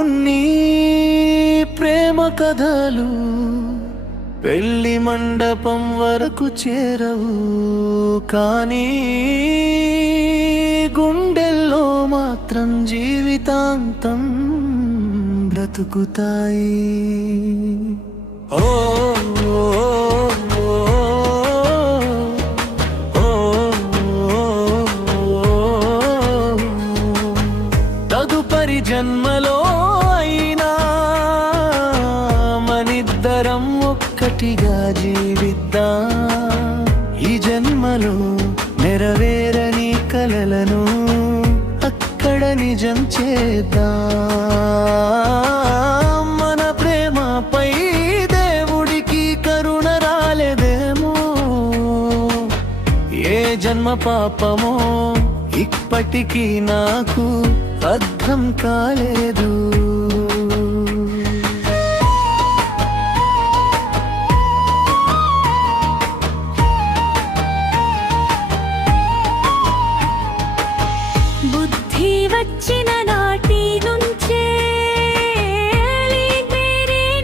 కొన్ని ప్రేమ కథలు పెళ్లి మండపం వరకు చేరవు, కానీ గుండెల్లో మాత్రం జీవితాంతం బ్రతుకుతాయి. ఓ తదుపరి జన్మలో అయినా మనిద్దరం ఒక్కటిగా జీవిద్దాం. ఈ జన్మలో నెరవేరని కలలను అక్కడ నిజం చేద్దాం. మన ప్రేమపై దేవుడికి కరుణ రాలేదేమో, ఏ జన్మ పాపమో ఇప్పటికీ నాకు అర్థం కాలేదు. బుద్ధి వచ్చిన నాటి నుంచే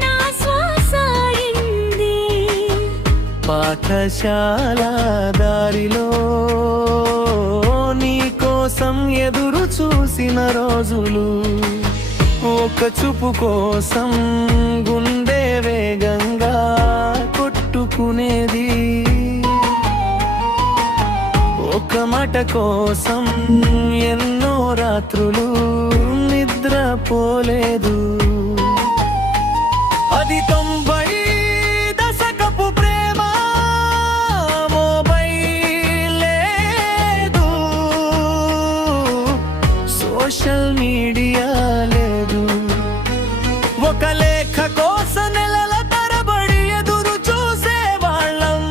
నా శ్వాస అయింది. పాఠశాల దారిలో నీ కోసం ఎదురు చూసిన రోజులు, ఒక చూపు కోసం గుండె వేగంగా కొట్టుకునేది, ఒక మాట కోసం ఎన్నో రాత్రులు నిద్రపోలేదు. అది 90 దశకపు ప్రేమ, మొబైల్ లేదు, సోషల్ మీడియా లేదు, ఒక లేఖ కోసం నెలల తరబడి ఎదురు చూసే వాళ్ళం,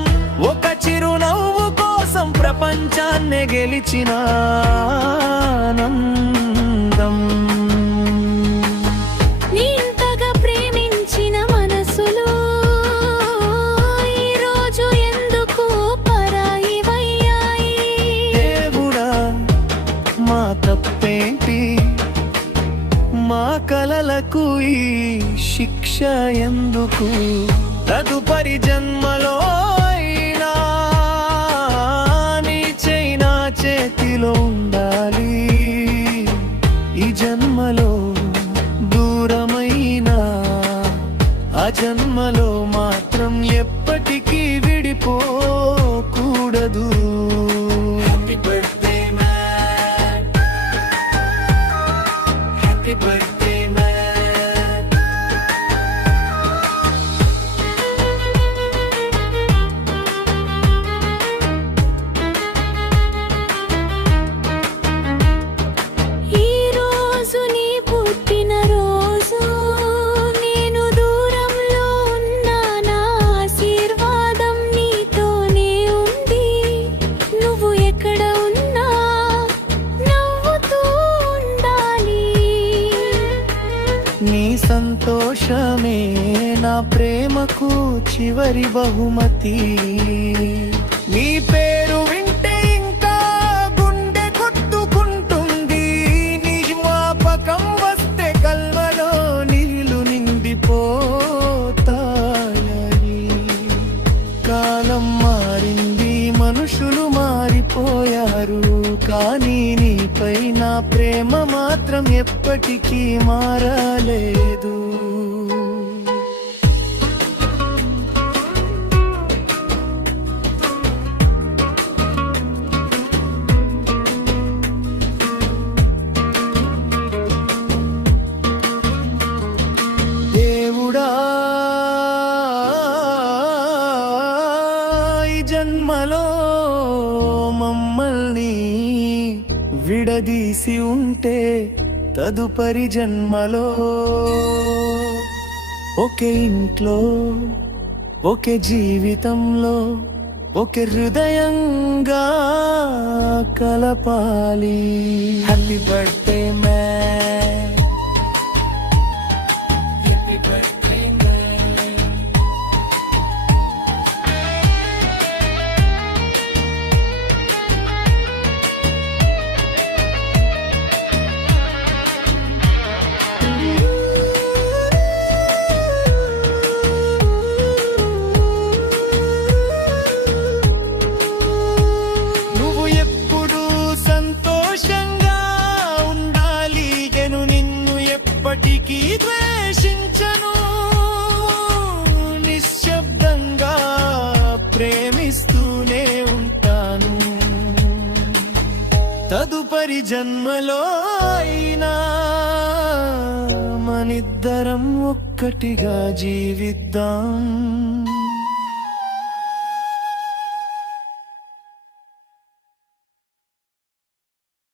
ఒక చిరునవ్వు కోసం ప్రపంచాన్ని గెలిచిన ఆనందం. ఇంతగా ప్రేమించిన మనసులు ఈరోజు ఎందుకు పరాయివయ్యాయి? దేవుడా, మా తప్పేంటి? మా కలలకు ఈ శిక్ష ఎందుకు? తదుపరి జన్మలో అయినా నీ చెయ్యి నా చేతిలో ఉండాలి. ఈ జన్మలో దూరమైనా ఆ జన్మలో మాత్రం ఎప్పటికీ విడిపోకూడదు. Happy birthday man, happy birthday man. ఈ రోజు నీ పుట్టిన రోజు, నేను దూరంలో ఉన్నా, నా ఆశీర్వాదం నీతోనే ఉంది. నువ్వు ఎక్కడ ఉన్నా నవ్వుతూ ఉండాలి. నీ సంతోషమే నా ప్రేమకు చివరి బహుమతి. నీ పేరు వింటే ఇంకా గుండె కొట్టుకుంటుంది, నీ జ్ఞాపకం వస్తే కల్వలో నీళ్లు నిండిపోతాయని. కాలం మారింది, మనుషులు మారిపోయారు, కానీ నీపై నా ప్రేమ మాత్రం ఎప్పటికీ మారలేదు. దేవుడా, ఈ జన్మలో మమ్మల్ని విడదీసి ఉంటే తదుపరి జన్మలో ఒకే ఇంట్లో, ఒకే జీవితంలో, ఒకే హృదయంగా కలపాలి. Happy birthday man, happy birthday man. చివరి జన్మలో అయినా మనిద్దరం ఒక్కటిగా జీవిద్దాం.